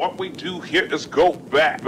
What we do here is go back.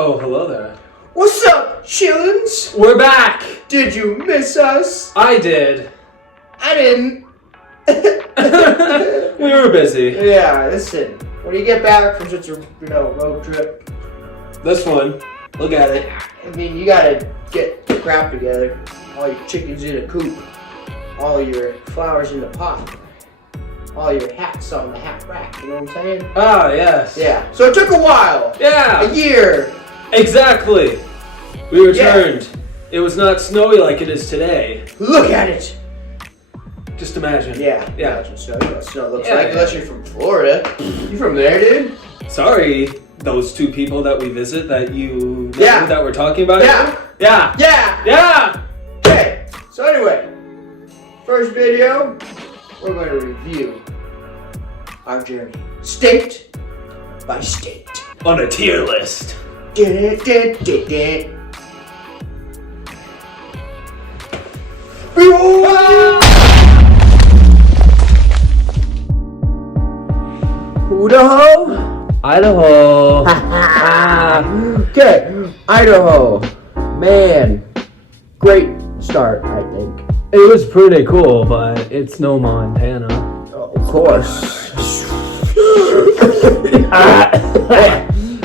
Oh, hello there. What's up, chillins? We're back! Did you miss us? I did. I didn't. We were busy. Yeah, listen. When you get back from such a, road trip, This one, look at it. I mean, you gotta get the crap together. All your chickens in a coop. All your flowers in the pot. All your hats on the hat rack. You know what I'm saying? Ah, yes. Yeah. So it took a while. Yeah! A year. Exactly! We returned. Yeah. It was not snowy like it is today. Look at it! Just imagine. Yeah. Imagine snow. You know what snow looks like unless you're from Florida. You from there, dude? Sorry, those two people that we visit that you know Yeah. that we're talking about. Yeah. Yeah. Yeah. Yeah. Okay. So anyway, first video, we're going to review our journey, state by state. On a tier list. Who the ho? Idaho. Okay, Idaho. Man, great start, I think. It was pretty cool, but it's no Montana. Oh, of course.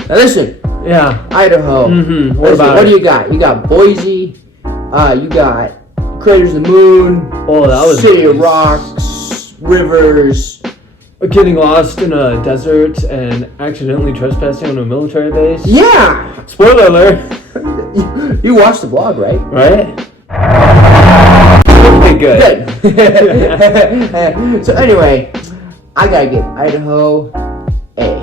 Now listen. Yeah. Idaho. Mm-hmm. What do you got? You got Boise. You got Craters of the Moon. Oh, that was City of nice. Rocks, rivers. Getting lost in a desert and accidentally trespassing on a military base. Yeah. Spoiler alert. You watched the vlog, right? Right? Okay, good. So anyway, I gotta give Idaho A.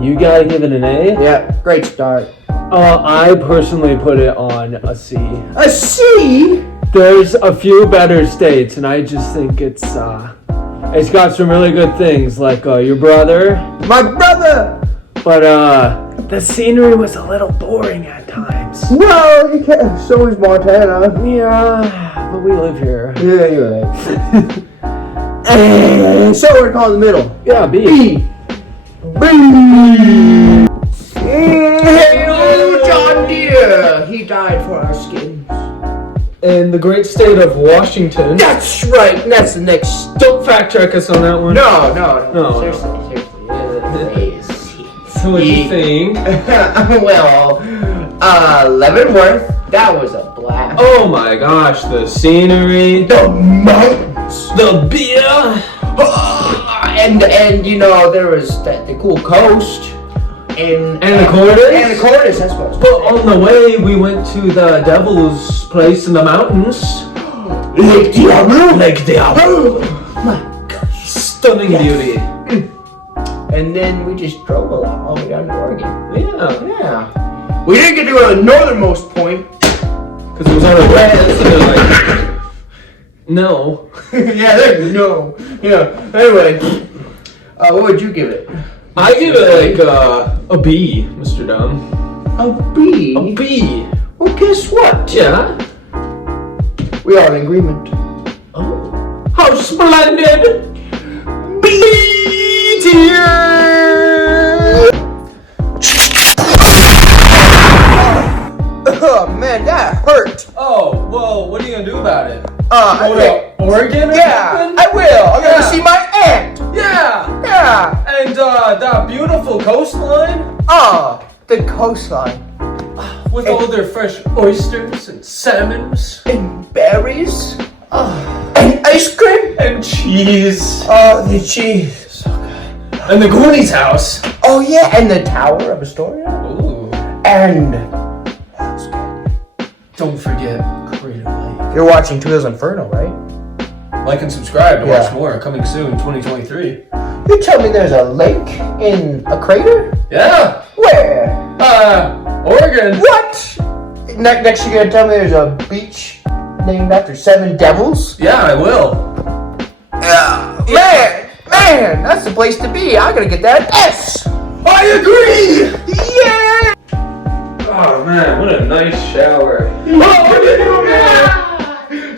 You gotta give it an A? Yeah, great start. I personally put it on a C. A C? There's a few better states, and I just think it's got some really good things, like your brother. My brother! But the scenery was a little boring at times. Well, you can't. So is Montana. Yeah, but we live here. Yeah, you're right. So we're gonna call it the middle. Yeah, B. Hey, old John Deere. He died for our skins. In the great state of Washington. That's right. And that's the next. Don't fact check us on that one. No. Seriously. So what do you think? Well, Leavenworth. That was a blast. Oh my gosh, the scenery, The mountains. the beer. And there was the cool coast. And the Cornice? And the Cornice, that's what. But on the way, we went to the devil's place in the mountains. Lake Diablo. Lake Diablo. My gosh. Stunning beauty. And then we just drove a lot all the way down to Oregon. Yeah. Yeah. We didn't get to go to the northernmost point. Because it was on a west, and they're like, no. Yeah, there's no. Yeah. Anyway, what would you give it? I give it like a B, Mr. Dumb. A B? A B. Well, guess what? Yeah. We are in agreement. Oh. How splendid! B tier! Oh man, that hurt. Oh, well, what are you gonna do about it? I Go think- to Oregon or Yeah, something? I will. I'm Yeah. gonna see my aunt. Yeah! Yeah. And that beautiful coastline The coastline. with all their fresh oysters and salmons And berries. And ice cream. and cheese. Oh, the cheese. So good. And the Goonies house. Oh yeah, and the Tower of Astoria. Ooh. And Don't forget Creative Light. you're watching Tweedles Inferno, right? Like and subscribe to Yeah. watch more. Coming soon, 2023. You tell me there's a lake in a crater? Yeah. Where? Oregon. What? Next you're gonna tell me there's a beach named after 7 devils? Yeah, I will. Man, that's the place to be. I'm gonna get that S. I agree. Yeah. Oh man, what a nice shower.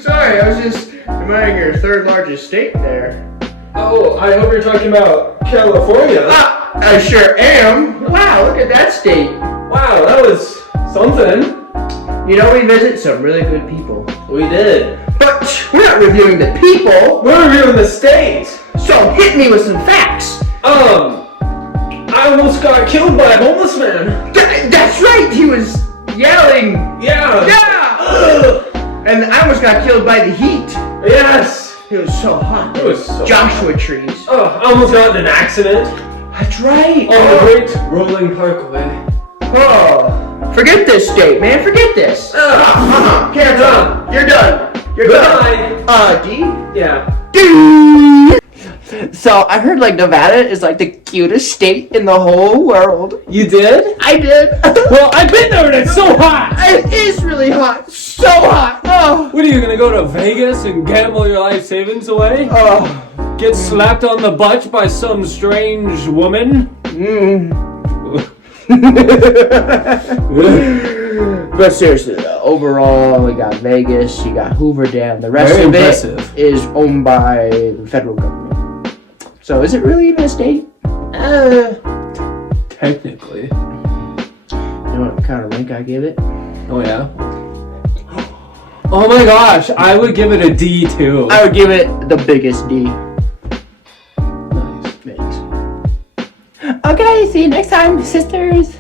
Sorry, I was just admiring your 3rd largest state there. Oh, I hope you're talking about California. I sure am. Wow, look at that state. Wow, that was something. You know, we visit some really good people. We did. But we're not reviewing the people, We're reviewing the state. so hit me with some facts. I almost got killed by a homeless man. That's right, he was yelling. Yeah. Yeah! Ugh. And I almost got killed by the heat. Yes. It was so hot. It was so Joshua trees. Oh, I almost got in an accident That's right. on the Great Rolling Parkway. Oh, forget this state, man. Forget this. Carry on. You're done. You're done. Goodbye. D? Yeah. So I heard like Nevada is like the cutest state in the whole world. You did? I did. Well, I've been there and it's so hot. It is really hot. So hot. Oh. What are you gonna go to Vegas and gamble your life savings away? Oh. Get slapped on the butt by some strange woman? But seriously, overall, we got Vegas, you got Hoover Dam. The rest Very of impressive. it is owned by the federal government. So is it really even a state? Technically. You know what kind of rank I give it? Oh yeah? Oh my gosh, I would give it a D too. I would give it the biggest D. Nice. Thanks. Okay, see you next time, sisters.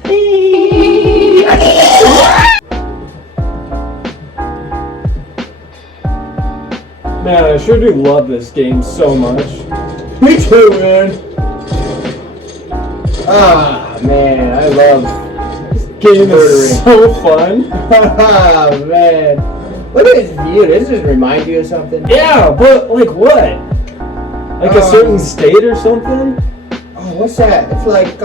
Man, I sure do love this game so much. Me too, man. Ah, man, I love This game is so fun. Ah, man. Look at this view. Does this remind you of something? Yeah, but like what? Like a certain state or something? Oh, what's that? It's like,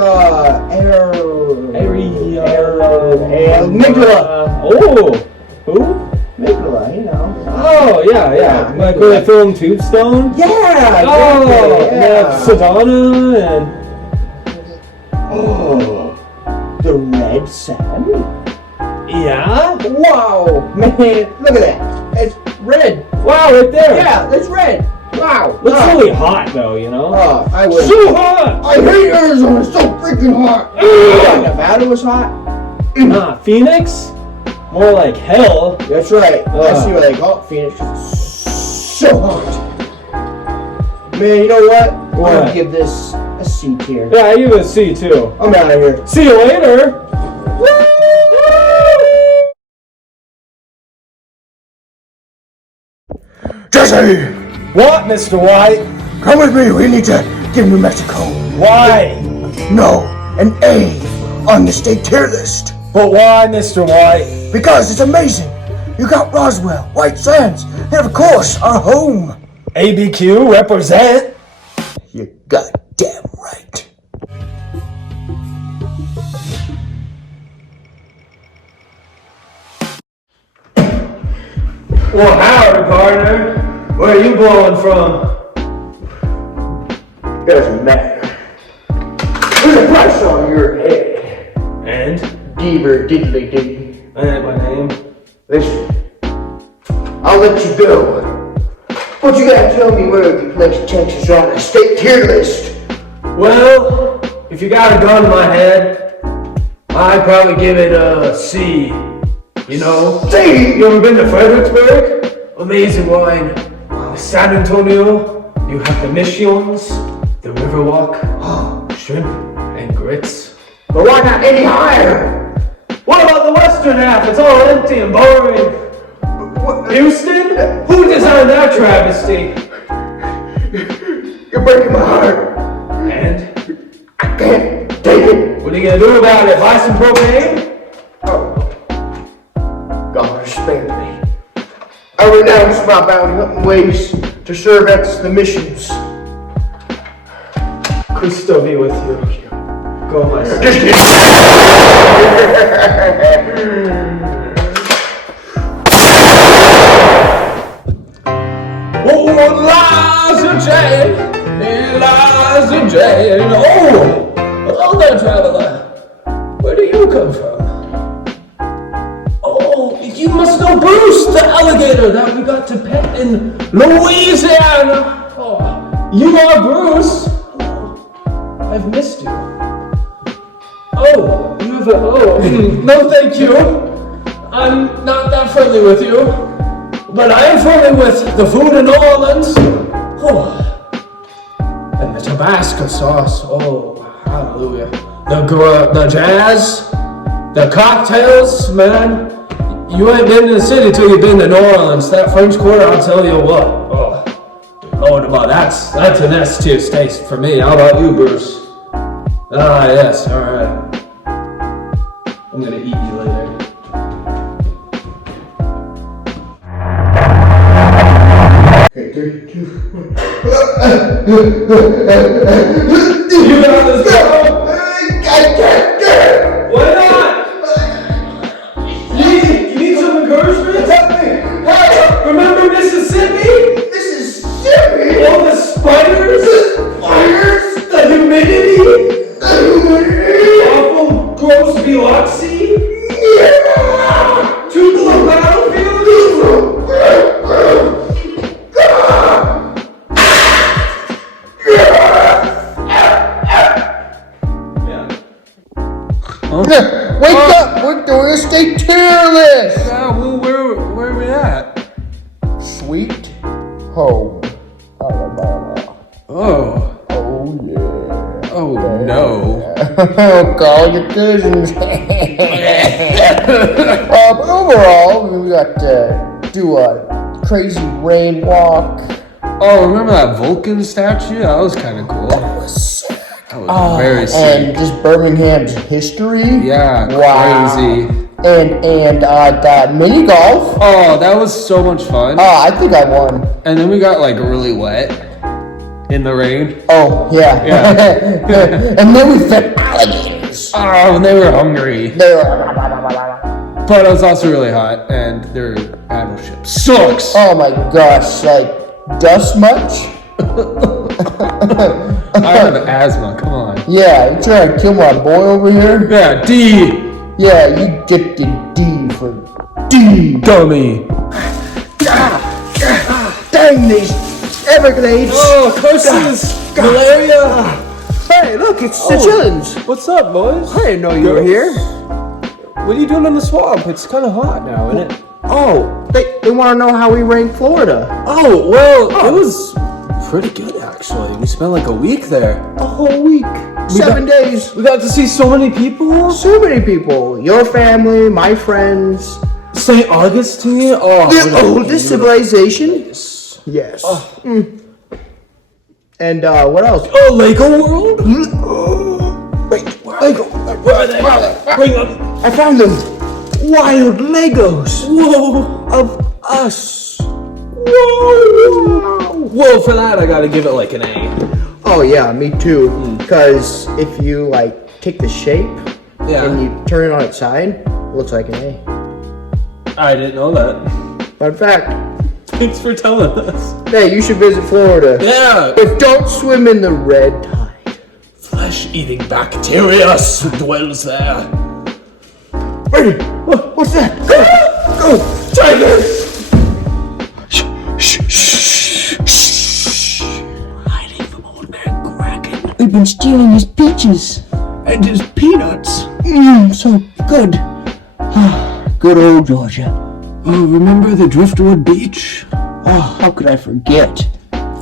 Amygdala. Oh! Who? Amygdala, you know. Oh, yeah. Yeah, Like where they filmed Tombstone? Yeah! Oh! exactly, Yeah. Sedona and... Oh, the red sand? Yeah? Wow, man, look at that. It's red. Wow, right there! Yeah, it's red. Wow. It's really hot though, you know? Oh, I would. So hot! I hate Arizona. It's so freaking hot. Yeah, Nevada was hot. Nah, Phoenix? More like hell. That's right. I see why they call it Phoenix. 'Cause it's so hot. Man, you know what? I'm What? gonna give this a C tier. Yeah, I give it a C too. I'm out of here. See you later! Jesse, What, Mr. White? come with me. We need to get New Mexico. Why? No, an A on the state tier list. But why, Mr. White? Because it's amazing. You got Roswell, White Sands, and of course, our home. ABQ represent. You're goddamn right. Well, howdy, partner. Where are you blowing from? Doesn't matter. There's a price on your head. And? Deaver diddly dee. That ain't my name. Listen, I'll let you go. But you gotta tell me where the next Texas on a state tier list. Well, if you got a gun in my head, I'd probably give it a C. You know? C? You ever been to Fredericksburg? Amazing wine. San Antonio, you have the Missions, the Riverwalk, shrimp, and grits. But why not any higher? What about the western half? It's all empty and boring. Houston? Who designed that travesty? You're breaking my heart. And? I can't take it. What are you gonna do about it? Buy some propane? Oh. God spare me. I renounce my bounty hunting ways to serve at the missions. Christo be with you. Go, my son. Oh, Eliza Jane, Eliza Jane. Oh, hello there, traveler. Where do you come from? Oh, you must know Bruce, the alligator that we got to pet in Louisiana. Oh, you are Bruce. I've missed you. Oh, you have a, no thank you. I'm not that friendly with you. But I am friendly with the food in New Orleans. Oh. And the Tabasco sauce. Oh, hallelujah. The jazz. The cocktails, man. You ain't been in the city till you've been to New Orleans. That French Quarter, I'll tell you what. Oh, Lord, that's an S-tier taste for me. How about you, Bruce? Ah, yes, all right. I'm gonna eat you later. Okay, 3, 2, 1. You got this, bro. I can't do it. Why not? You need some encouragement? Help me. Help. Remember Mississippi? Mississippi. All the spiders? Fires. The humidity? The humidity. Awful, gross Biloxi? Yeah. Tupelo battlefield? Wake up! We're doing a state tier list! Yeah, well, where are we at? Sweet home, Alabama. Oh. Oh yeah. Oh, no. Call your cousins. But overall, we got to do a crazy rain walk. Oh, remember that Vulcan statue? That was kind of cool. That was sick. That was very sick. And just Birmingham's history. Yeah, wow. crazy. And the mini golf. Oh, that was so much fun. I think I won. And then we got like really wet in the rain. Oh, yeah. Yeah. And then we fed alligators. Oh, and they were hungry. They were... But it was also really hot, and their battleship sucks. Oh my gosh, like, dust much? I have asthma, come on. Yeah, you trying to kill my boy over here? Yeah, D. Yeah, you get the D for D. Dummy. Dang these Everglades. Oh, curses. Malaria. Hey, look, it's the chillins. What's up, boys? I didn't know you were here. What are you doing in the swamp? It's kind of hot now, isn't it? Oh, they want to know how we rank Florida. Oh, well, it was pretty good, actually. We spent like a week there. A whole week. 7 days. We got to see so many people. So many people. Your family, my friends. St. Augustine? Oh, The oldest civilization? Yes. Oh. And what else? Oh, Lego World? Wait, Lego. Where are they? Bring them. I found them. Wild Legos Whoa. of us. Whoa. Well, for that, I gotta give it like an A. Oh yeah, me too. Because if you like take the shape and you turn it on its side, it looks like an A. I didn't know that. Fun fact. Thanks for telling us. Hey, you should visit Florida. Yeah. But don't swim in the red tide. Flesh-eating bacteria dwells there. Brady, what's that? Go! Tiger! Hiding from old man Kraken. We've been stealing his peaches. And his peanuts. So good. Good old Georgia. Oh, remember the Driftwood Beach? Oh, how could I forget?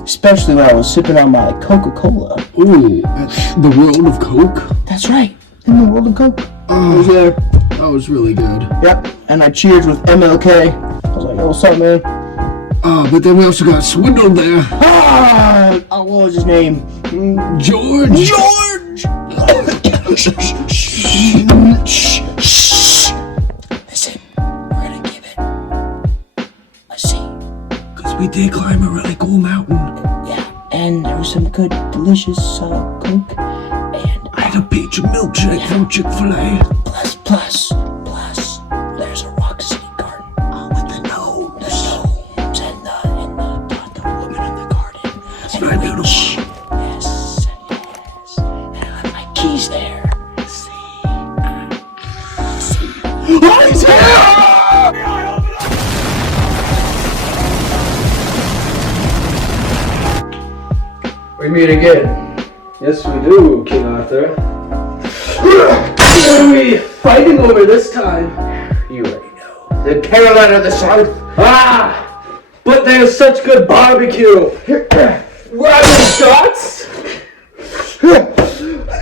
Especially when I was sipping on my Coca-Cola. Ooh, that's the world of Coke? That's right. In the world of Coke. I was there. That was really good. Yep. And I cheers with MLK. I was like, yo, what's up, man? But then we also got swindled there. What was his name? George! George! Listen, we're gonna give it a C. Because we did climb a really cool mountain. Yeah, and there was some good, delicious Coke. And I had a peach milkshake from Chick-fil-A. plus, there's a Rock City garden. With the gnomes. The gnomes and the woman in the garden. It's very beautiful. Yes. And I left my keys there. Oh, he's here! We meet again. Yes, we do, King Arthur. What are we fighting over this time? You already know. The Carolina of the South. But there's such good barbecue. Robin shots?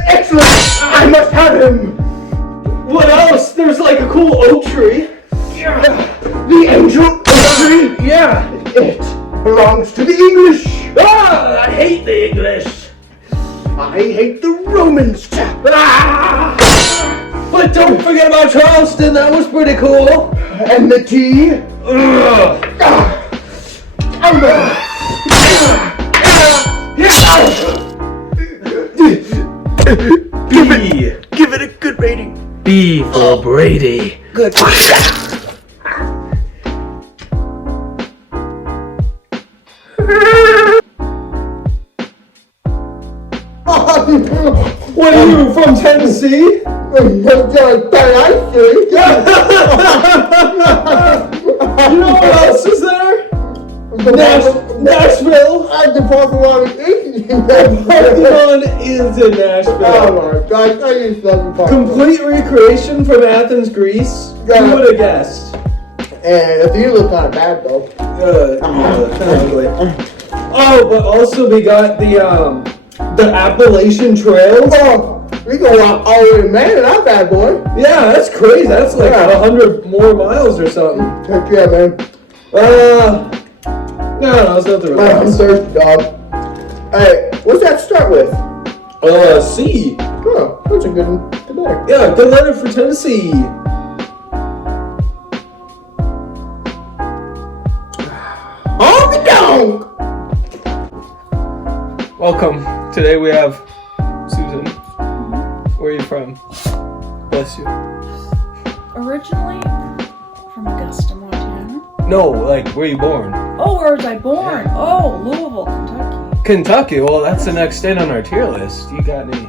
Excellent! I must have him! What else? There's like a cool oak tree. The angel of the tree? Yeah, it belongs to the English. I hate the English. I hate the Romans. But don't forget about Charleston. That was pretty cool. And the tea. Give it a good rating. B for Brady. Good. What are you, from Tennessee? You know what else is there? Nashville. The Pokemon Pokemon is in Nashville. Oh my gosh, I used to love the Pokemon. Complete recreation from Athens, Greece. Who would have guessed? And if you look kind of bad though. Ugly. Oh, but also we got the Appalachian Trail. Oh, we go walk all the way to Maine, that bad boy. Yeah, that's crazy. That's like 100 more miles or something. Heck yeah, man. No, it's nothing really. I'm thirsty, dog. Hey, what's that start with? C. Oh, that's a good letter. Yeah, good letter for Tennessee. Honky donk! Welcome. Today we have Susan. Where are you from? Bless you. Originally from Augusta, Montana. No, like, where are you born? Oh, where was I born? Oh, Louisville, Kentucky. Kentucky. Well, that's the next state on our tier list. You got any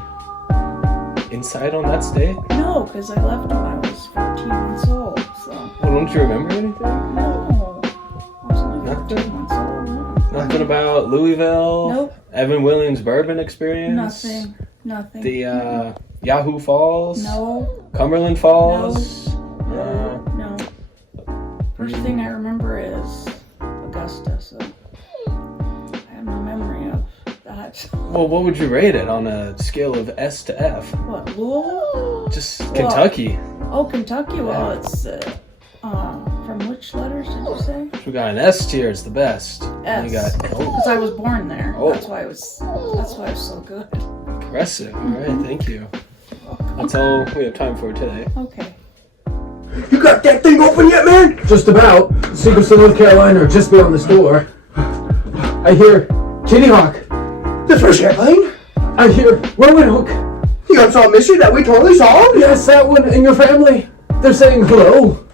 insight on that state? No, because I left when I was 14 months old, so. Well, don't you remember anything? No. I was only 14 months old. No. Nothing about Louisville? Nope. Evan Williams bourbon experience? Nothing. The Yahoo Falls? No. Cumberland Falls? No. First thing I remember is Augusta, so I have no memory of that. Well, what would you rate it on a scale of S to F? What, Louisville? Just Kentucky. Oh, Kentucky. Well, it's from which letters did you say? We got an S tier, it's the best. S. You got Because I was born there. Oh. That's why it was so good. impressive. All right, thank you. That's all we have time for today. Okay. You got that thing open yet, man? Just about. Secrets of North Carolina are just beyond this door. I hear Kitty Hawk. The first airplane? I hear Rowan Hook. You got saw a mystery that we totally solved? Yes, that one and your family. They're saying hello.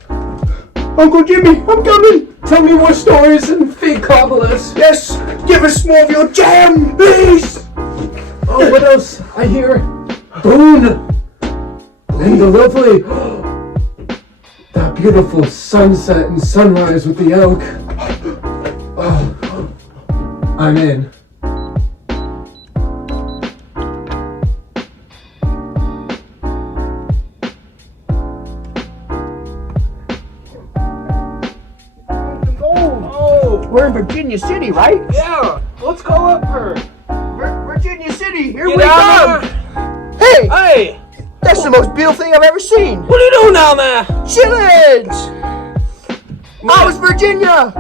Uncle Jimmy, I'm coming. Tell me more stories and fake compliments. Yes, give us more of your jam, please. Oh, what else? I hear Boone and the lovely, that beautiful sunset and sunrise with the elk. Oh, I'm in. We're in Virginia City, right? Yeah, let's go up her. Virginia City, here Get we down come. Hey, Hey, that's the most beautiful thing I've ever seen. what are you doing down there? Chillins! How is Virginia?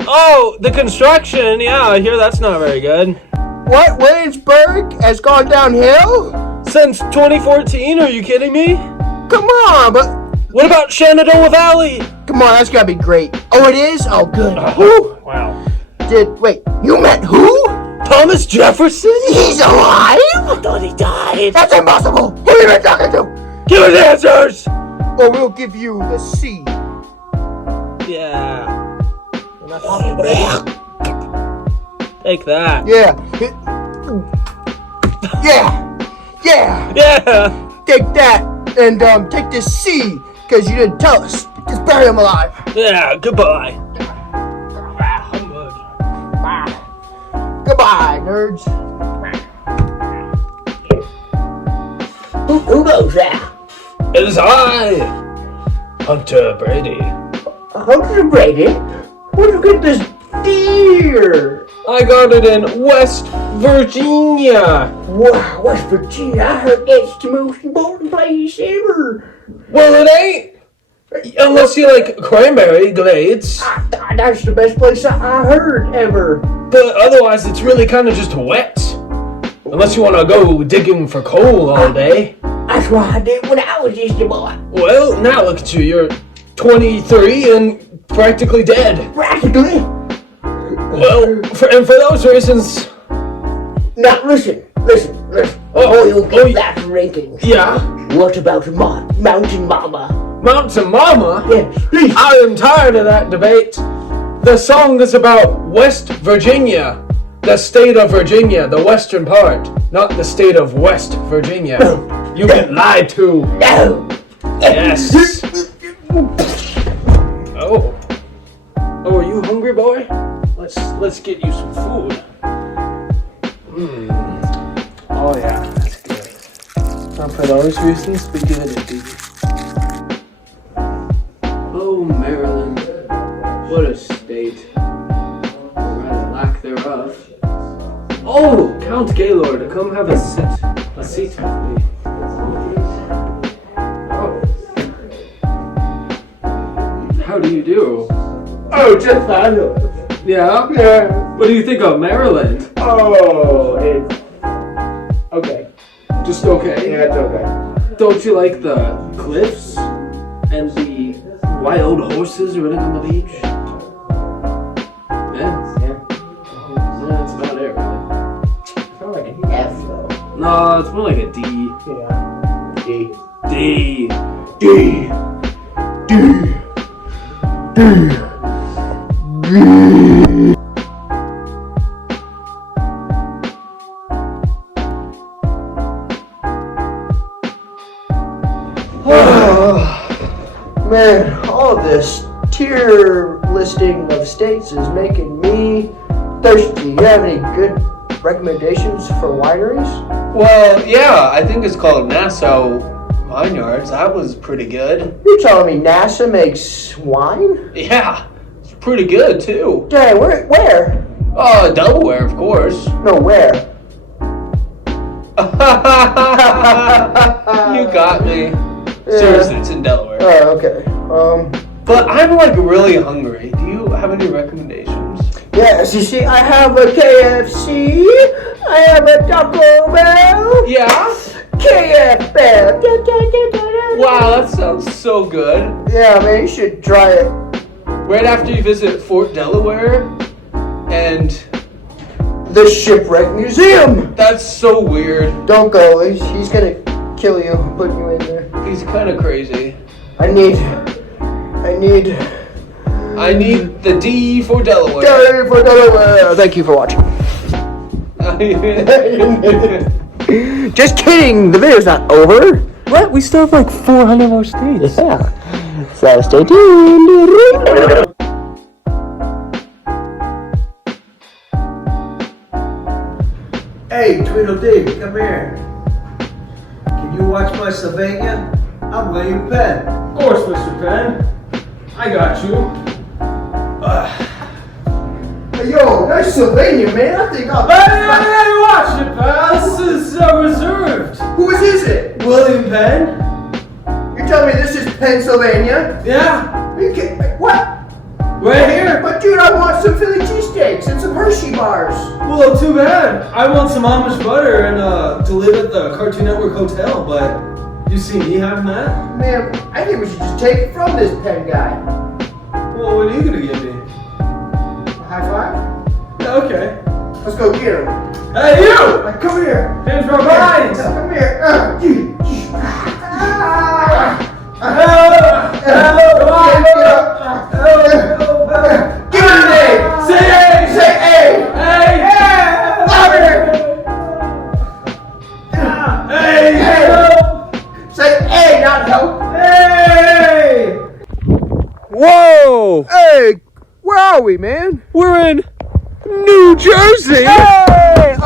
Oh, the construction. Yeah, I hear that's not very good. What? Williamsburg has gone downhill? Since 2014, are you kidding me? Come on, but What about Shenandoah Valley? come on, that's gotta be great. Oh, it is? Oh, good. Wow. Wait, you met who? Thomas Jefferson? He's alive? I thought he died. That's impossible. Who have you been talking to? Give us answers! Or we'll give you the C. Yeah. We're not talking Take that. Yeah. Yeah. Yeah. Take that and take this C, because you didn't tell us. Just bury him alive. Yeah, goodbye. Goodbye, nerds. Who goes there? It is I, Hunter Brady. Hunter Brady? Where'd you get this deer? I got it in West Virginia. Wow, West Virginia. I heard that's the most important place ever. Well, it ain't. Unless you like cranberry glades. That's the best place I heard ever. But otherwise, it's really kind of just wet. Unless you want to go digging for coal all day. That's what I did when I was just a boy. Well, now look at you. You're 23 and practically dead. Practically. Well, for those reasons... Now listen. Oh, you'll get that ranking. Yeah? What about Mountain Mama? Mountain Mama? Yes, please. I am tired of that debate. The song is about West Virginia. The state of Virginia, the western part. Not the state of West Virginia. You get lied to. No. Yes. Oh. Oh, are you hungry, boy? Let's get you some food. Oh yeah, that's good. And for those reasons, we give it a D. Oh, Maryland, what a state, or rather lack thereof. Oh, Count Gaylord, come have a seat with me. Oh. How do you do? Oh, just fabulous. Yeah? Yeah. What do you think of Maryland? Oh, it's okay. Just okay? Yeah, it's okay. Don't you like the cliffs and the wild horses running on the beach? Yeah, that's about it, really. It's not like an F though. No, it's more like a D. Yeah. D. Man, all this tier listing of states is making me thirsty. You have any good recommendations for wineries? Well, yeah, I think it's called Nassau Vineyards. That was pretty good. You're telling me NASA makes wine? Yeah, it's pretty good too. Dang, where? Delaware, of course. No, where? You got me. Seriously, it's in Delaware. Oh, okay. But I'm like really hungry. Do you have any recommendations? Yes, you see, I have a KFC, I have a Taco Bell, Yeah? KFL. Wow, that sounds so good. Yeah, man, you should try it. Right after you visit Fort Delaware, and The Shipwreck Museum. that's so weird. Don't go, he's gonna kill you, putting you in there. He's kind of crazy. I need I need the D for Delaware. Delaware for Delaware. Thank you for watching. Just kidding. The video's not over. What? We still have like 400 more states. Yeah. So stay tuned. Hey, Tweedledee, come here. Can you watch my Sylvania? I'm William Penn. Of course, Mr. Penn. I got you. Hey, yo, nice Sylvania, man. I think I'll... Hey, watch it, pal. This is reserved. Whose is it? William Penn? You tell me this is Pennsylvania? Yeah, You can't... What? right here. But dude, I want some Philly cheesesteaks and some Hershey bars. Well, too bad. I want some Amish butter and to live at the Cartoon Network Hotel, but you see me having that? Man, I think we should just take it from this Penn guy. Well, what are you gonna give me? A high five? Yeah, okay. Let's go get him. Hey, you! Like, come here. Hands for mine! Come here. Give it an A. Say A! Say A. Hey! Louder. Hey! Help! Say A, not help. Hey! Whoa! Hey, where are we, man? We're in New Jersey! Hey!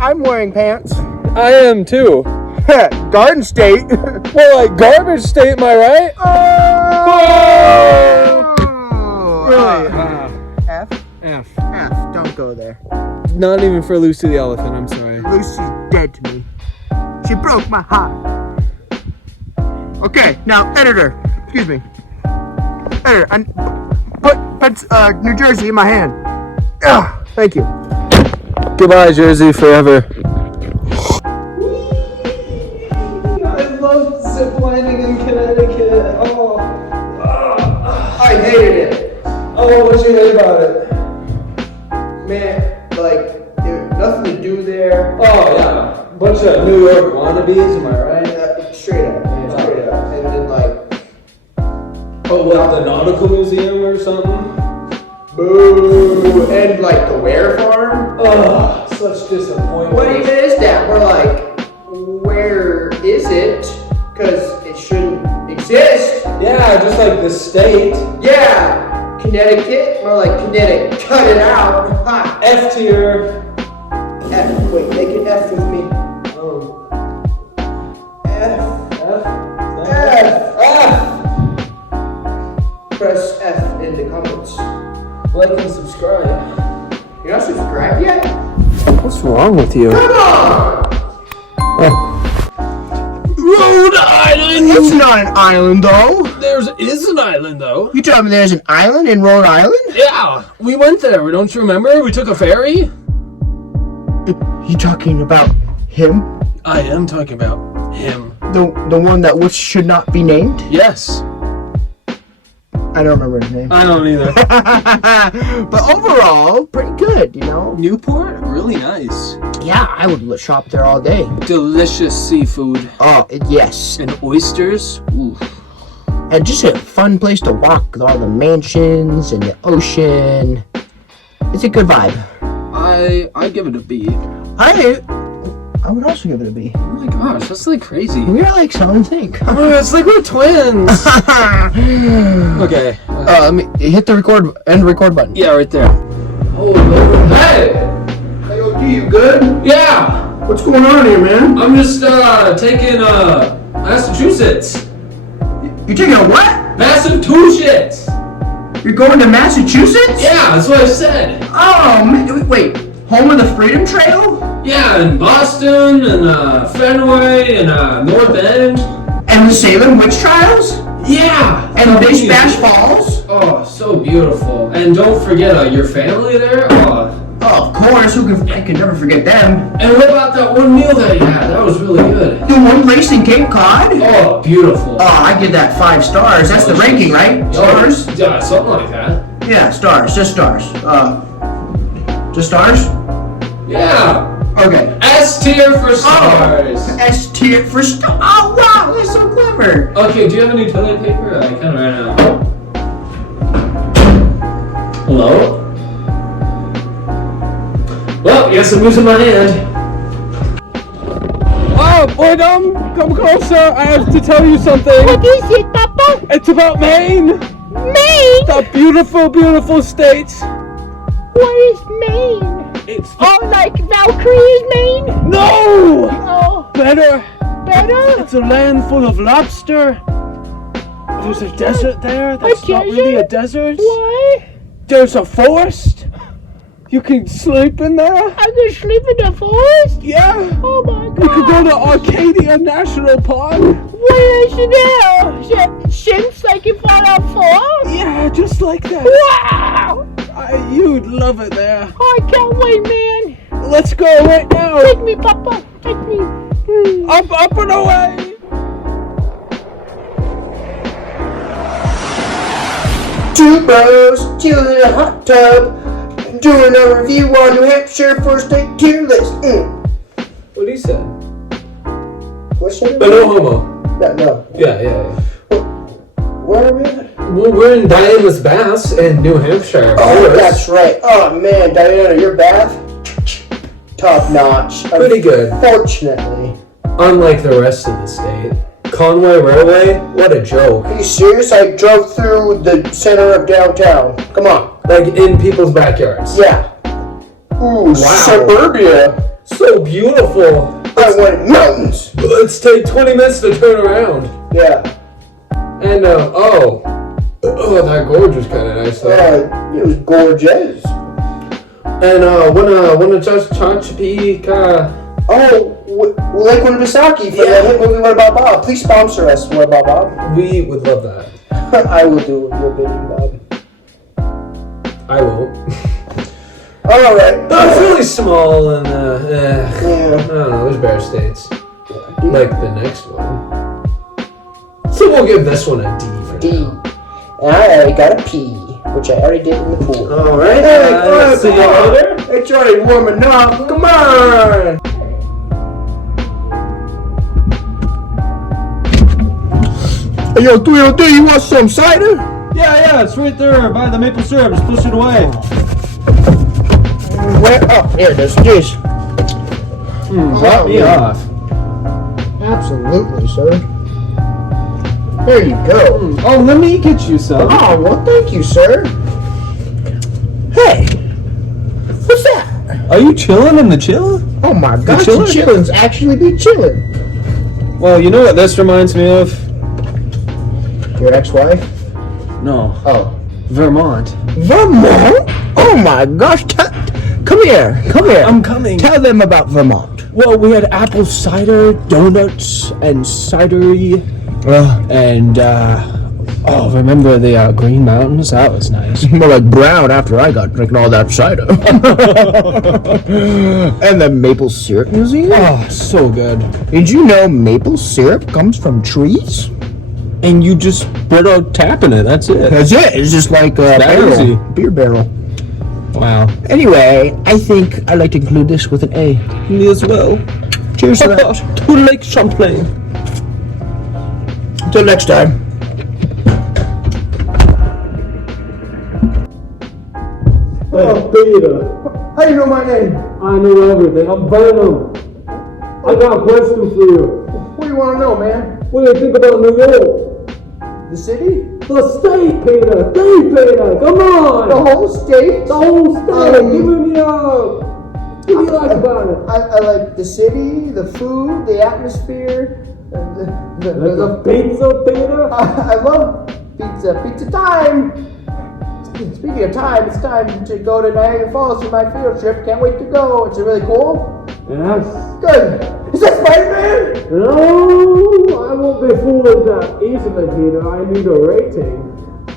I'm wearing pants. I am too. Garden State. Well, like garbage state, am I right? Really? F? F. F. Don't go there. Not even for Lucy the elephant, I'm sorry. Lucy's dead to me. She broke my heart. Okay, now, editor. Excuse me. Editor, put New Jersey in my hand. Ugh, thank you. Goodbye, Jersey, forever. I love ziplining in Connecticut. Oh. I hated it. Oh, what'd you hate about it? Man, like, there was nothing to do there. Oh, yeah. Bunch of New York wannabes, am I right? Straight up, man, straight up. And then, like, Oh, what, the Nautical Museum or something? boo. And, like, the Ware Farm. Oh, such disappointment. What even is that? We're like, where is it? Because it shouldn't exist. Yeah, just like the state. Yeah, Connecticut. More like Connecticut. Cut it out. Ha. F tier. F. Wait, make an F with me. Oh. F. F? F. F! Press F in the comments. Like and subscribe. You're not subscribed yet? What's wrong with you? Come on! Rhode Island! It's not an island, though. Is an island, though. You tell me there's an island in Rhode Island? Yeah, we went there, don't you remember? We took a ferry? You talking about him? I am talking about him. The one that which should not be named? Yes. I don't remember his name. I don't either. But overall, pretty good, you know? Newport? Really nice. Yeah, I would shop there all day. Delicious seafood. Oh, yes. And oysters? Ooh. And just a fun place to walk with all the mansions and the ocean. It's a good vibe. I give it a B. I would also give it a B. Oh my gosh, that's like crazy. We're like so in sync. Oh, it's like we're twins. Okay. Let me hit the end record button. Yeah, right there. Oh, hey! Hey, OD, you good? Yeah! What's going on here, man? I'm just taking Massachusetts. You taking a what? Massachusetts! You're going to Massachusetts? Yeah, that's what I said. Oh, wait. Home of the Freedom Trail? Yeah, in Boston and Fenway and North End. And the Salem Witch Trials? Yeah! And Big Bash Falls? Oh, so beautiful. And don't forget your family there. Oh, Oh, of course. I can never forget them. and what about that one meal that you had? That was really good. The one place in Cape Cod? Oh, beautiful. Oh, I give that 5 stars. That's the ranking, right? Stars? Yeah, something like that. Yeah, stars. Just stars. Just stars? Yeah. Okay. S tier for stars. S tier for star. Oh, wow. That's so clever. Okay, do you have any toilet paper? I kind of ran out. Hello? Well, guess I'm losing my hand. Oh, boydom, come closer. I have to tell you something. What is it, Papa? It's about Maine. Maine? The beautiful, beautiful state. What is Maine? It's Oh, like Valkyrie's Maine? No! Oh, Better. better? It's a land full of lobster. There's a desert there. That's not desert? really a desert. What? There's a forest. You can sleep in there. I can sleep in the forest? Yeah. Oh my god. We could go to Arcadia National Park. What is there? Is it shrimps like in Fallout 4? Yeah, just like that. Wow! You'd love it there. I can't wait, man. Let's go right now. Take me, Papa. Take me. Up and away. Two bros chilling in a hot tub, doing a review on New Hampshire first state tier list. What he said? What's your But no homo. No. Yeah. Where are we at? Well, we're in Diana's Baths in New Hampshire. Oh, that's right. Oh man, Diana, your bath, top notch. Pretty good. Fortunately. Unlike the rest of the state. Conway Railway? What a joke. Are you serious? I drove through the center of downtown. Come on. Like in people's backyards. Yeah. Ooh, suburbia. So beautiful. I went mountains. Let's take 20 minutes to turn around. Yeah. And, that gorge was kind of nice though. It was gorgeous. And, wanna just Chesapeake, Lake Winnipesaukee for the hit movie What About Bob. Please sponsor us, What About Bob. We would love that. I will do your bidding, Bob. I won't. Alright. It's really small and, I don't know, there's better states. Like the next one. So we'll give this one a D for D. now. And I already got a P, which I already did in the pool. Alright, see you later. It's already warming up. Come on. Hey, yo, Tweedles, you want some cider? Yeah, it's right there by the maple syrup. Just push it away. Where? Oh, here it is. Jeez. Drop me off. Absolutely, sir. There you go. Oh, let me get you some. Oh, well, thank you, sir. Hey, what's that? Are you chilling in the chill? Oh my gosh, chillin'? the chillins actually be chillin'. Well, you know what this reminds me of? Your ex-wife? No. Oh. Vermont. Vermont? Oh my gosh, come here. I'm coming. Tell them about Vermont. Well, we had apple cider, donuts, and cidery. And, remember the Green Mountains? That was nice. More like brown after I got drinking all that cider. And the maple syrup museum? Oh, so good. Did you know maple syrup comes from trees? And you just spread out tapping it, that's it. That's it. It's just like a that easy. beer barrel. Wow. Anyway, I think I'd like to conclude this with an A. Me as well. Cheers to that. To Lake Champlain. Until next time. Oh, Peter. How you know my name? I know everything. I'm Venom. I got a question for you. What do you want to know, man? What do you think about New York? The city? The state, Peter. Peter. Come on. The whole state? The whole state. What do you like about it? I like the city, the food, the atmosphere, The pizza, Peter. I love pizza. Pizza time! Speaking of time, it's time to go to Niagara Falls for my field trip. Can't wait to go. It's really cool. Yes. Good. Is that Spider-Man? No, I won't be fooled that easily, Peter. I need a rating.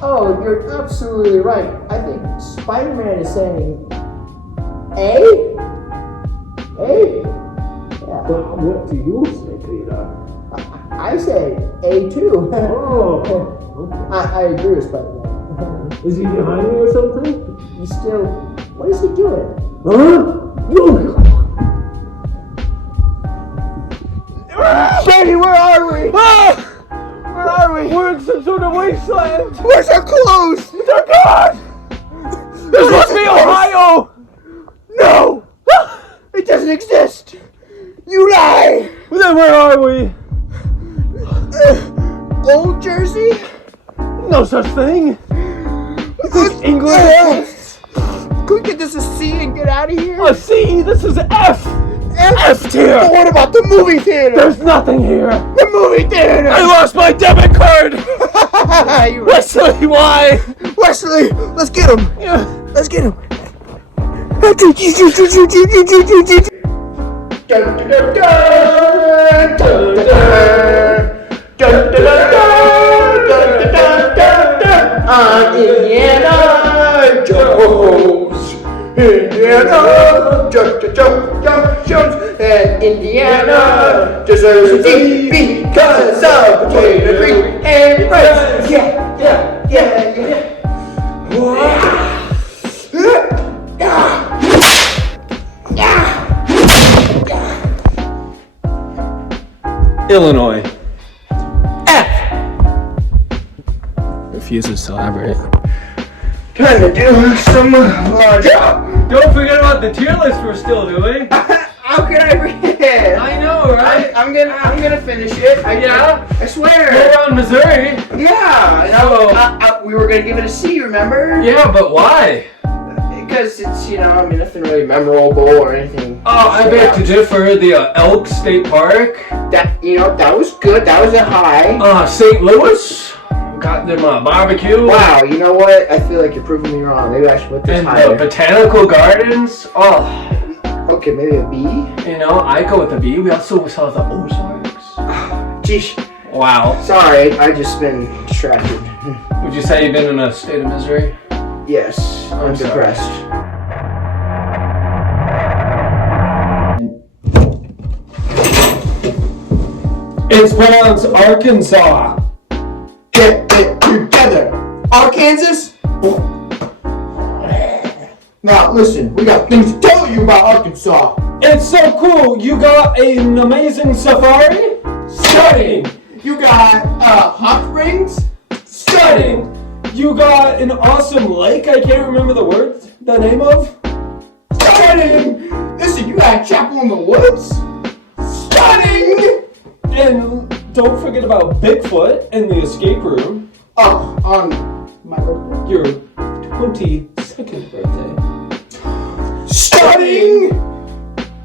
Oh, you're absolutely right. I think Spider-Man is saying A? A? Yeah. But what do you say, Peter? I say A too. Oh. I agree with Spider-Man. Is he behind me or something? He's still. What is he doing? Huh? Sandy, where are we? Where are we? We're in some sort of wasteland. Where's our clothes? They're gone. This must be Ohio! No! It doesn't exist! You lie! Then where are we? Old Jersey? No such thing. This is England. Can we get this a C and get out of here? A C. This is F. F tier. But what about the movie theater? There's nothing here. The movie theater! I lost my debit card. Wesley, why? Wesley, let's get him! Yeah. Let's get him! I'm Indiana Jones. Indiana Jones. And Indiana deserves a D because of potato green and rice. Yeah. Illinois. Refuses to elaborate. Trying to do some large. Don't forget about the tier list we're still doing. How can I forget? I know, right? I'm gonna finish it. I swear. Go around Missouri. Yeah. We were gonna give it a C. Remember? Yeah, but why? Because it's nothing really memorable or anything. Oh, I beg to differ. The Elk State Park. That was good. That was a high. St. Louis. Got them barbecue. Wow. You know what? I feel like you're proving me wrong. Maybe I should put this And higher. the Botanical Gardens. Oh. Okay, maybe a B. I go with a B. We also saw the Ozarks. Geesh. Wow. Sorry, I just been distracted. Would you say you've been in a state of misery? Yes, I'm sorry. depressed. It's pronounced Arkansas. Get it together, Arkansas. Now listen, we got things to tell you about Arkansas. It's so cool. You got an amazing safari? Stunning. You got hot springs. Stunning. You got an awesome lake I can't remember the name of. Stunning. Listen, you got Chapel in the Woods. Stunning. And don't forget about Bigfoot and the escape room. Oh, on my birthday. Your 22nd birthday. Stunning.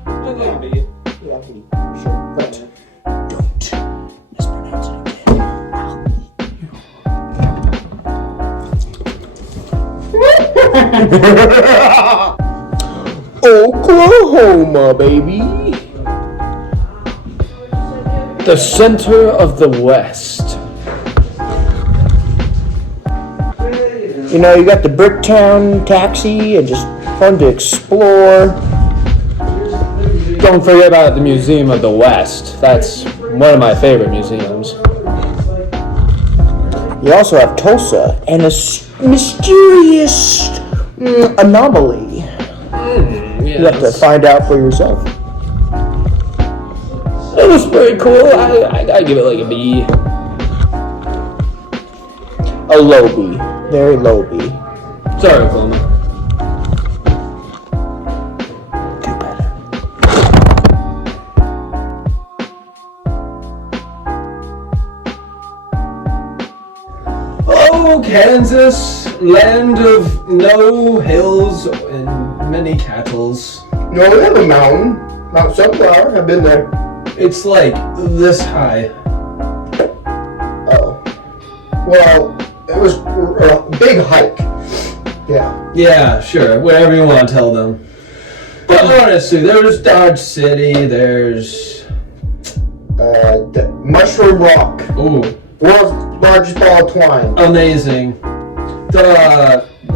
I love you. Yeah, sure, but don't mispronounce it again. Oklahoma, baby. The center of the West. You got the Bricktown taxi and just fun to explore. Don't forget about the Museum of the West. That's one of my favorite museums. You also have Tulsa and a mysterious anomaly. You have to find out for yourself. It was pretty cool. I give it like a B. A low B. Very low B. Sorry, Oklahoma. Do better. Oh, Kansas, land of no hills and many cattles. No, we have a mountain. Mount Sunflower. I've been there. It's like this high. Oh. Well, it was a big hike. Yeah. Yeah, sure, whatever you want to tell them. But honestly, there's Dodge City, there's... The Mushroom Rock. Ooh, World's largest ball of twine. amazing.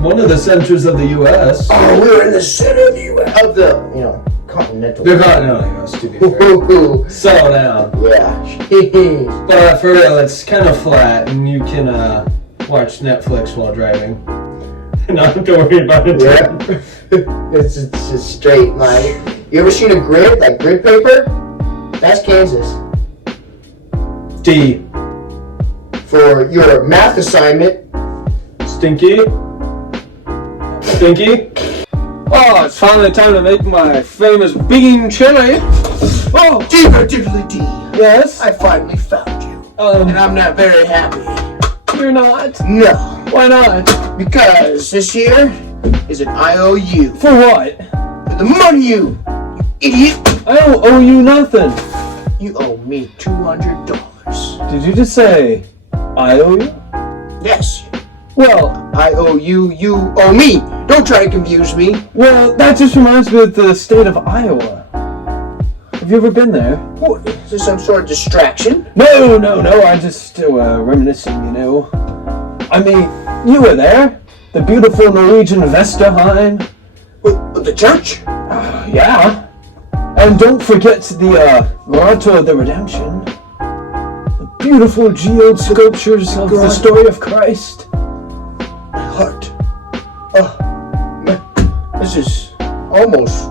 One of the centers of the U.S. Oh, we were in the center of the U.S. Of the, continental. The continental U.S., to be fair. Ooh, Settle down. yeah. But for real, it's kind of flat, and you can watch Netflix while driving. Not have to worry about it. Yeah. It's just straight line. You ever seen a grid, like grid paper? That's Kansas. D. For your math assignment. Stinky. Stinky. Oh, it's finally time to make my famous bean chili. Oh, Digger diddly dee. yes. I finally found you. And I'm not very happy. You're not. No. Why not? Because this here is an IOU. For what? For the money you idiot. I don't owe you nothing. You owe me $200. Did you just say I owe you? Yes. Well, I owe you, you owe me. Don't try to confuse me. well, that just reminds me of the state of Iowa. Have you ever been there? What, is this some sort of distraction? No, I'm just reminiscing, you know. I mean, you were there. The beautiful Norwegian Vesterheim. With the church? Yeah. And don't forget the Grotto of the Redemption. The beautiful geode sculptures of the story of Christ. My heart. Oh, man. This is almost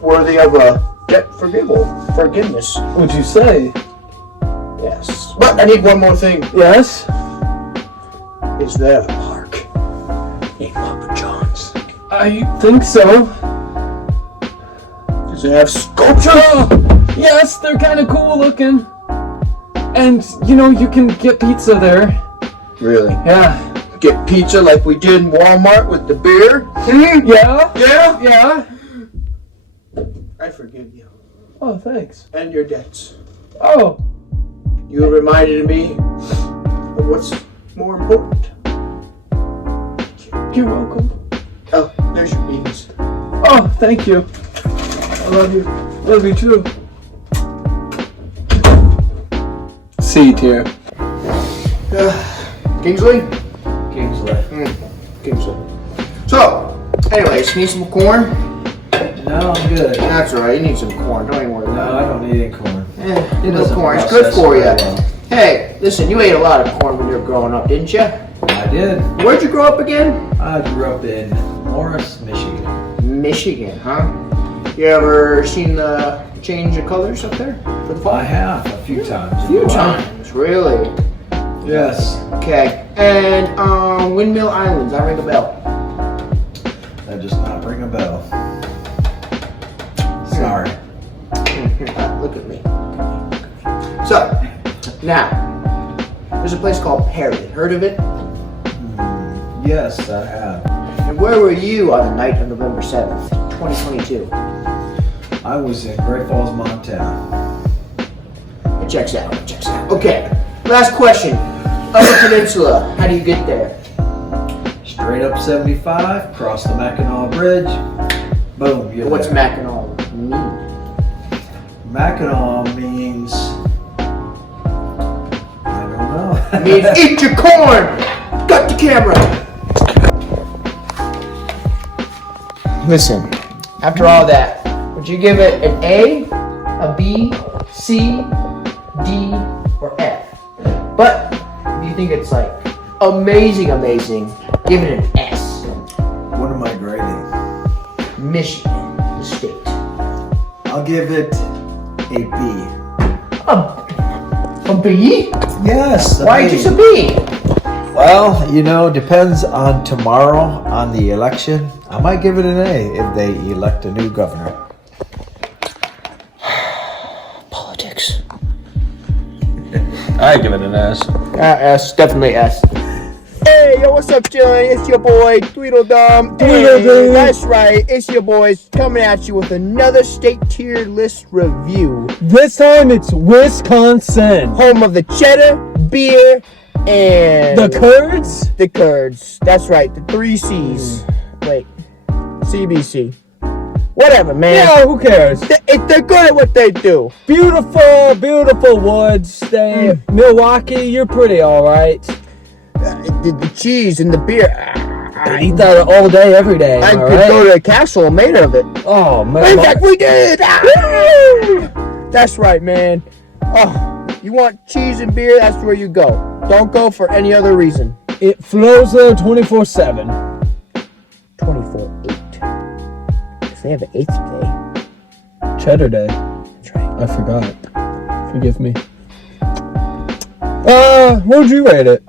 worthy of a debt forgiveness. Would you say? Yes. But I need one more thing. Yes? Is there a park named Papa John's? I think so. Does it have sculpture? Yes, they're kind of cool looking. And, you know, you can get pizza there. Really? Yeah. Get pizza like we did in Walmart with the beer? Hmm? Yeah? Yeah? Yeah? I forgive you. Oh, thanks. And your debts. Oh. You reminded me of what's more important. You're welcome. Oh, there's your beans. Oh, thank you. I love you. Love you too. C tier. Kingsley? Kingsley. Kingsley. So, anyways, need some corn? No, I'm good. That's alright, you need some corn. Don't even worry No, about I don't need any corn. it. Get no doesn't corn. It's good process for you. very well. Hey, listen, you ate a lot of corn when you were growing up, didn't you? I did. Where'd you grow up again? I grew up in Morris, Michigan. Michigan, huh? You ever seen the change of colors up there for the fall? I have a few times. A few times, really? Yes. Okay. And Windmill Islands, that ring a bell. That does not ring a bell. Sorry. Look at me. So, now, there's a place called Perry. Heard of it? Yes, I have. And where were you on the night of November 7th, 2022? I was in Great Falls, Montana. It checks out. It checks out. Okay. Last question. Upper Peninsula, how do you get there? Straight up 75, cross the Mackinac Bridge. Boom. You're What's there. Mackinac mean? Mackinac means... I don't know. It means eat your corn! Cut the camera! Listen, after all that, would you give it an A, a B, C, D, or F? But if you think it's like amazing, give it an S. What am I grading? Michigan, the state. I'll give it a B. A B? Yes. Why just a B? Well, you know, depends on tomorrow on the election. I might give it an A if they elect a new governor. Politics. I give it an S. S, definitely S. Hey, yo, what's up, chillin'? It's your boy, Tweedledum. Tweedledum. Hey, that's right, it's your boys coming at you with another state tier list review. This time it's Wisconsin. Home of the cheddar, beer, and... The Kurds? The Kurds. That's right, the 3 C's. Wait, CBC. Whatever, man. Yeah, who cares? They're good at what they do. Beautiful, beautiful woods. Milwaukee, you're pretty alright. The cheese and the beer. I eat that all day, every day. I could alright? go to a castle made of it. Oh, man. In fact, we did! That's right, man. Oh, you want cheese and beer? That's where you go. Don't go for any other reason. It flows there 24/7. 24/8. Because they have an 8th day. Cheddar Day. That's right. I forgot. Forgive me. What would you rate it?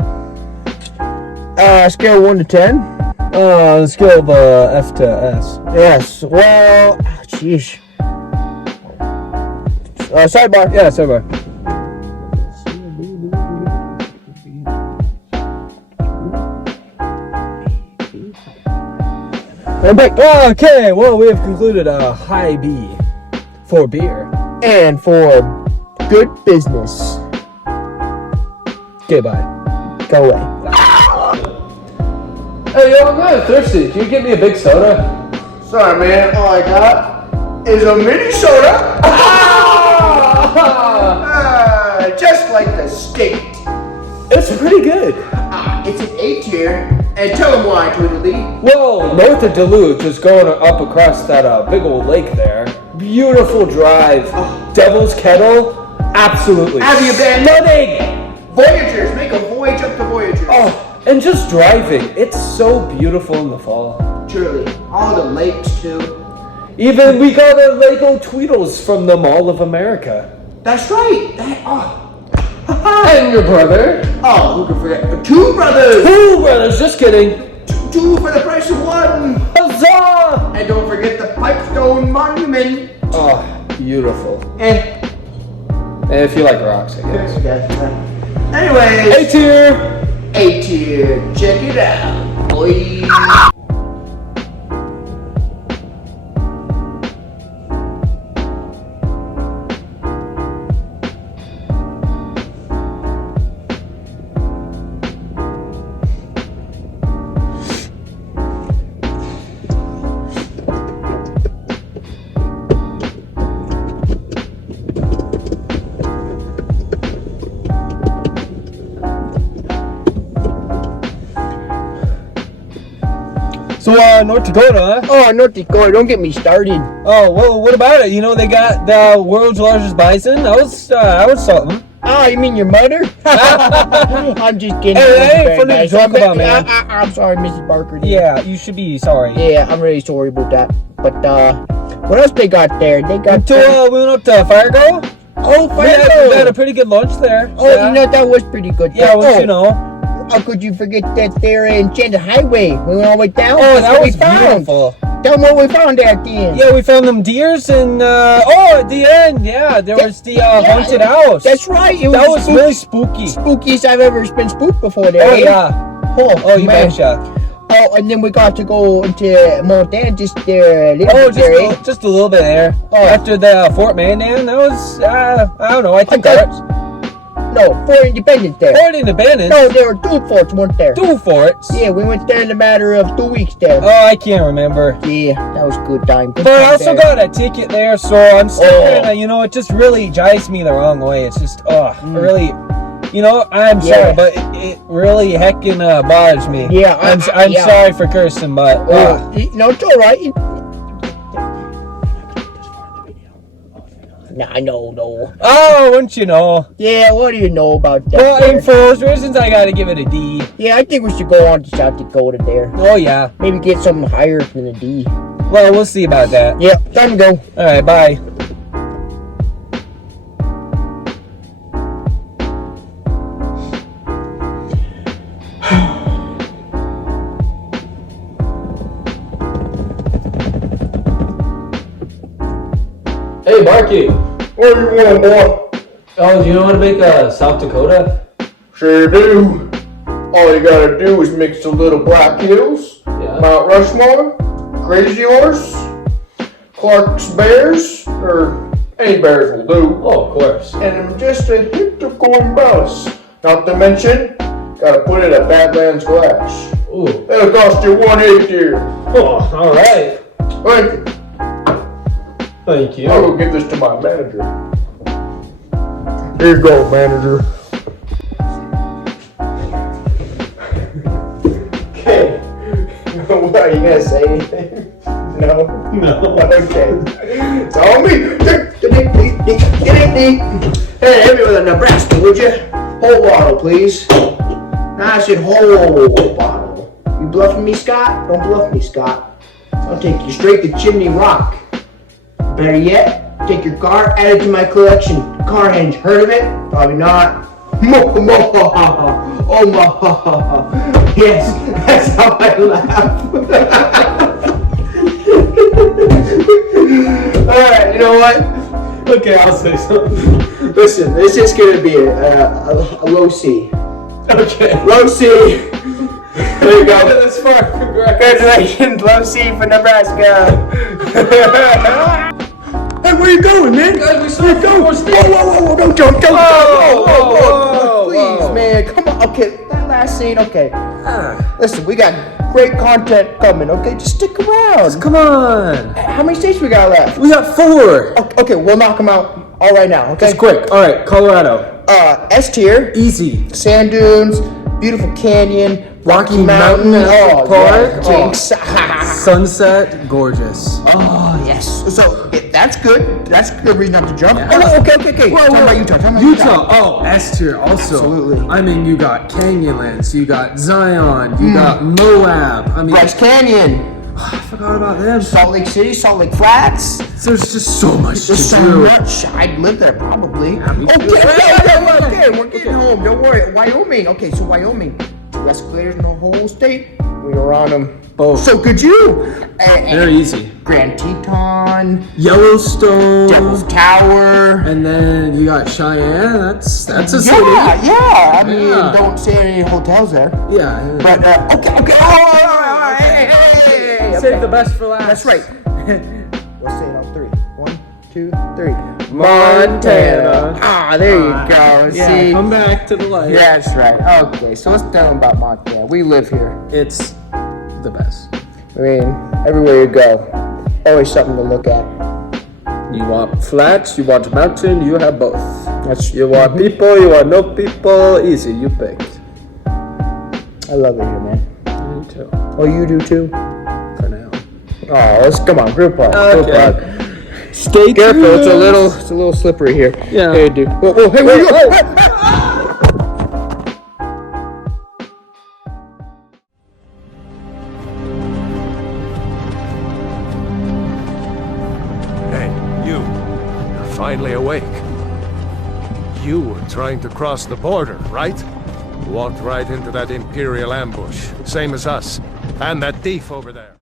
Scale 1 to 10. On a scale of F to S. Yes. Well, jeez. Sidebar. Yeah, sidebar. Okay, well, we have concluded a high B for beer. And for good business. Okay, bye. Go away. Hey, yo, I'm kind of thirsty. Can you get me a big soda? Sorry, man. All I got is a mini soda. Just like the state. It's pretty good. It's an A tier. And tell them why, Tweedledee. Well, north of Duluth, just going up across that big old lake there. Beautiful drive. Devil's Kettle. Absolutely. Have you been? Stunning. Voyagers, make a voyage up to Voyagers. Oh, and just driving. It's so beautiful in the fall. Truly. All the lakes, too. Even we got a Lego Tweedles from the Mall of America. That's right. And your brother. Oh, who could forget? Two brothers. Two brothers, just kidding. Two for the price of one. Huzzah! And don't forget the Pipestone Monument. Oh, beautiful. Eh. And if you like rocks, I guess. Anyways. A tier. A tier. Check it out, boy. So, North Dakota. Oh, North Dakota, don't get me started. Oh, well, what about it? You know, they got the world's largest bison. That was something. Oh, you mean your mother? I'm just kidding. Hey, that ain't Very funny to nice. joke about, man. I'm sorry, Mrs. Barker. Yeah, you should be sorry. Yeah, I'm really sorry about that. But, what else they got there? They got... Until we went up to Fargo. Oh, We had Fargo! a pretty good lunch there. Oh, yeah. you know, that was pretty good. Yeah, well, oh, you know. How could you forget that there in Enchanted Highway? We went all the way down. Oh, That's that what was we found. beautiful. Tell them what we found there at the end. Yeah, we found them deers and, at the end, yeah, there was the haunted house. That's right. It That was really spooky. spookiest I've ever been spooked before there. Oh, eh? yeah. Oh, You man. betcha. Oh, and then we got to go into Montana just there a little Oh, bit there, eh? just a little bit there. Oh. After the Fort Mandan, that was, I don't know, I think that's No, Fort Independence there. Fort Independence. No, there were two forts, weren't there? Two forts. Yeah, we went there in a matter of 2 weeks there. Oh, I can't remember. Yeah, that was a good time. Good But I time also there. got a ticket there, so I'm still kinda, you know, it just really jives me the wrong way. It's just, really, you know, I'm Yeah. sorry, but it really heckin' bothers me. Yeah, I'm yeah. sorry for cursing, but No, it's all right. Nah, no. oh, wouldn't you know? Yeah, what do you know about that? Well, there? and for those reasons, I gotta give it a D. Yeah, I think we should go on to South Dakota there. Oh yeah. Maybe get something higher than a D. Well, we'll see about that. Yeah, time to go. All right, bye. Hey, Marky. What do you want, boy? Oh, do you know how to make South Dakota? Sure do. All you gotta do is mix a little Black Hills, Yeah. Mount Rushmore, Crazy Horse, Clark's Bears, or any bears will do. Oh, of course. And just a hint of corn mouse. Not to mention, gotta put it at Badlands Glass. Ooh. It'll cost you 1/8 here. Oh, all right. Thank you. Thank you. I will give this to my manager. Here you go, manager. Okay. What, are you gonna say anything? No? No. Okay. It's on me. Hey, hit me with a Nebraska, would you? Whole bottle, please. Nah, I said whole bottle. You bluffing me, Scott? Don't bluff me, Scott. I'll take you straight to Chimney Rock. Better yet, take your car, add it to my collection. Car Henge, heard of it? Probably not. Omaha. Yes, that's how I laugh. Alright, you know what? Okay, I'll say something. Listen, this is gonna be a low C. Okay. Low C. There you go. That's far. Congratulations, low C for Nebraska. Hey, where you going, man? Guys, we still have more steak. Whoa, don't, Whoa, please, man, come on. Okay, that last scene, okay. Listen, we got great content coming, okay? Just stick around. Come on. How many states we got left? We got 4. Okay, we'll knock them out all right now, okay? Just quick. All right, Colorado. S tier, Easy. sand dunes, beautiful canyon, Rocky Mountain. National Park. Jinx. Sunset, gorgeous. Oh, yes. So, that's good. That's a good reason not to jump. Yeah. Oh, okay. Whoa, Talk whoa. about Utah. Talk about Utah. Oh, S tier also. Absolutely. I mean, you got Canyonlands, you got Zion, you got Moab. I mean, Bryce Canyon, I forgot about them. Salt Lake City, Salt Lake Flats. There's just so much There's to so do. much. I'd live there probably. me too. Okay. We're getting home. Don't worry. Wyoming. Okay, so Wyoming. Escalators in the whole state. We were on them. Both. So could you? Very easy. Grand Teton, Yellowstone. Devil's Tower. And then you got Cheyenne. That's a city. Yeah. I mean, Yeah. don't say any hotels there. Yeah. But okay. Oh, hey. Save the best for last. That's right. Let's say it on 3. 1, 2, 3. Montana. Ah, there you go. Yeah, See? come back to the light. Yeah, that's right. Okay, so let's tell them about Montana. We live here. It's the best. I mean, everywhere you go, always something to look at. You want flats, you want mountain, you have both. That's You want people, you want no people, easy, you pick. I love it here, man. Me too. Oh, you do too? For now. Oh, let's come on, group hug. Group Okay. hug. Stay Careful, tuned. it's a little slippery here. Yeah. Hey, dude. Whoa, hey, where you going? Hey, you're finally awake. You were trying to cross the border, right? Walked right into that Imperial ambush, same as us. And that thief over there.